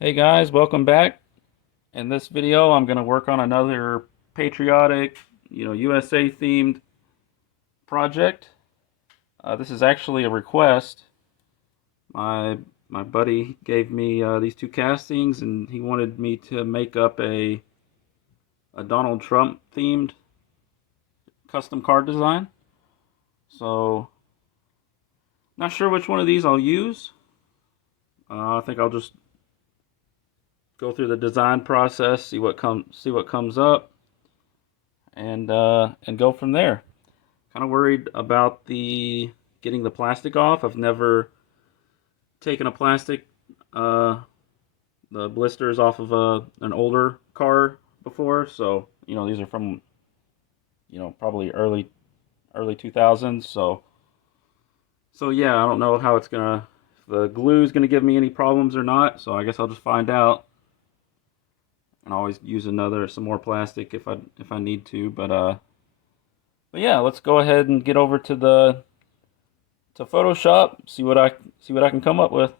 Hey guys, welcome back. In this video, I'm going to work on another patriotic, USA themed project. This is actually a request. My buddy gave me these two castings, and he wanted me to make up a Donald Trump themed custom card design. So, not sure which one of these I'll use. I think I'll just go through the design process, see what comes up, and go from there. Kind of worried about the getting the plastic off. I've never taken a plastic, uh, the blisters off of an older car before. So these are from probably early 2000s. So yeah, I don't know how it's gonna, if the glue is gonna give me any problems or not. So I guess I'll just find out, and always use some more plastic if I need to. But yeah, let's go ahead and get over to Photoshop, see what I can come up with.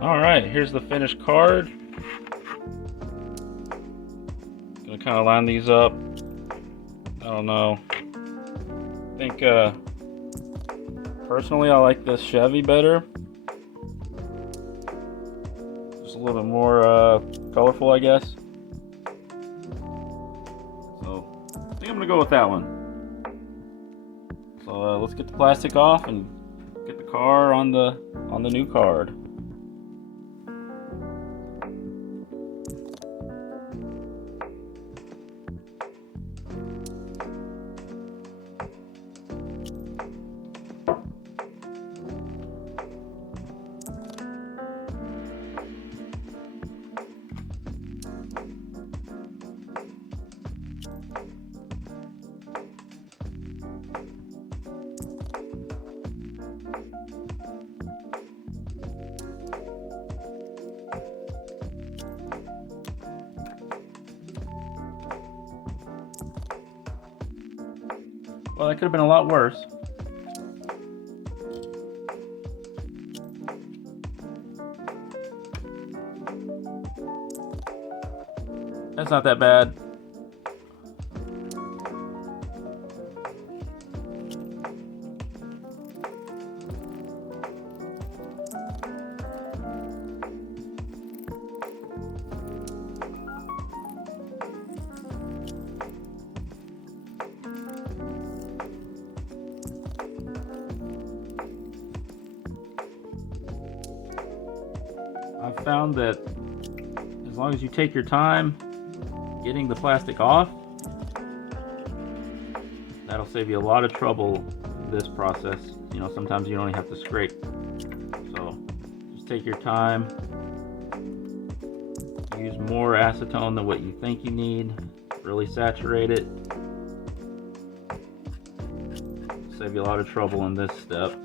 All right, here's the finished card. Gonna kind of line these up. I don't know. I think personally I like this Chevy better. Just a little bit more colorful, I guess. So I think I'm gonna go with that one. So let's get the plastic off and get the car on the new card. Well, that could have been a lot worse. That's not that bad. I've found that as long as you take your time getting the plastic off, that'll save you a lot of trouble in this process. Sometimes you only have to scrape. So just take your time. Use more acetone than what you think you need. Really saturate it. Save you a lot of trouble in this step.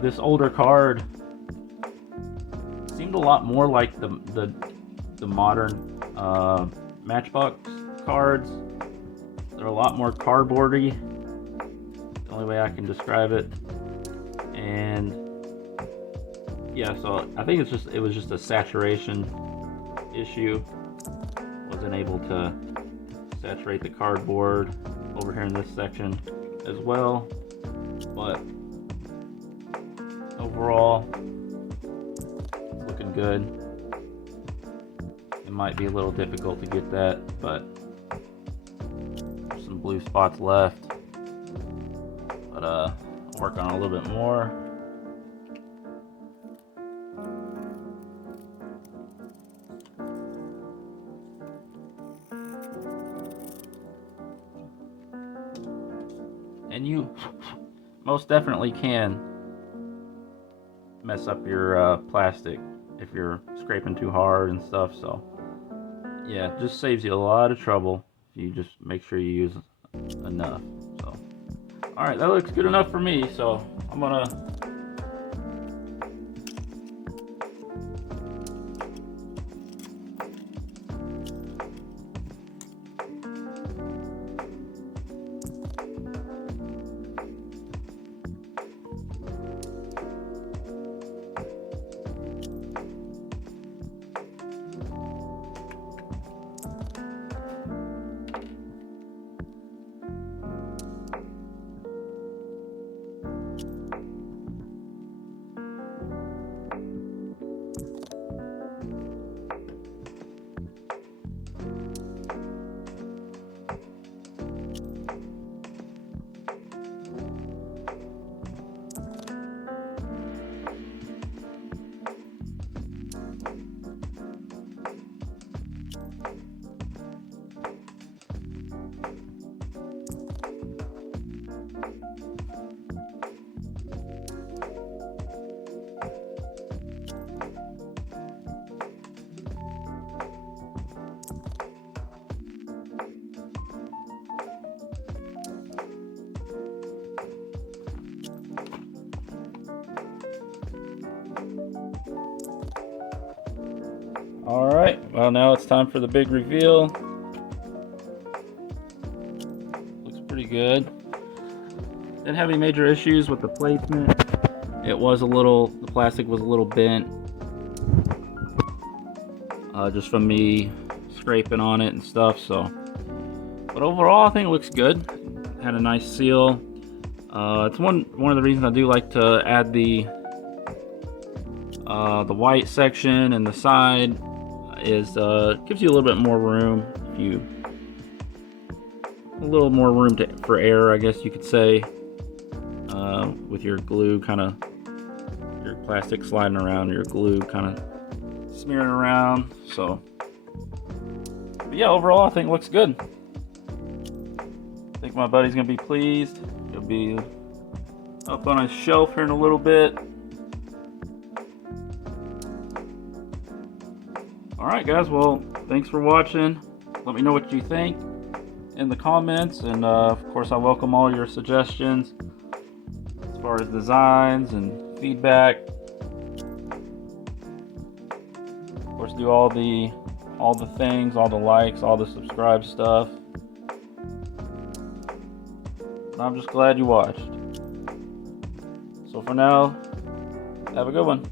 This older card seemed a lot more like the modern Matchbox cards. They're a lot more cardboardy. The only way I can describe it. And yeah, so I think it was just a saturation issue. Wasn't able to saturate the cardboard over here in this section as well, but overall, looking good. It might be a little difficult to get that, but there's some blue spots left. But I'll work on it a little bit more. And you most definitely can mess up your plastic if you're scraping too hard and stuff. So yeah, it just saves you a lot of trouble if you just make sure you use enough. So alright, that looks good enough for me, so I'm gonna Alright, well now it's time for the big reveal. Looks pretty good. Didn't have any major issues with the placement. The plastic was a little bent. Just from me scraping on it and stuff, so. But overall, I think it looks good. Had a nice seal. It's one of the reasons I do like to add the white section and the side is gives you a little bit more room for error, I guess you could say, with your glue your plastic sliding around, your glue kind of smearing around. So, but yeah, overall I think it looks good. I think my buddy's gonna be pleased. He'll be up on his shelf here in a little bit. Alright guys, well, thanks for watching. Let me know what you think in the comments, and of course I welcome all your suggestions as far as designs and feedback. Of course, do all the things, all the likes, all the subscribe stuff. And I'm just glad you watched. So for now, have a good one.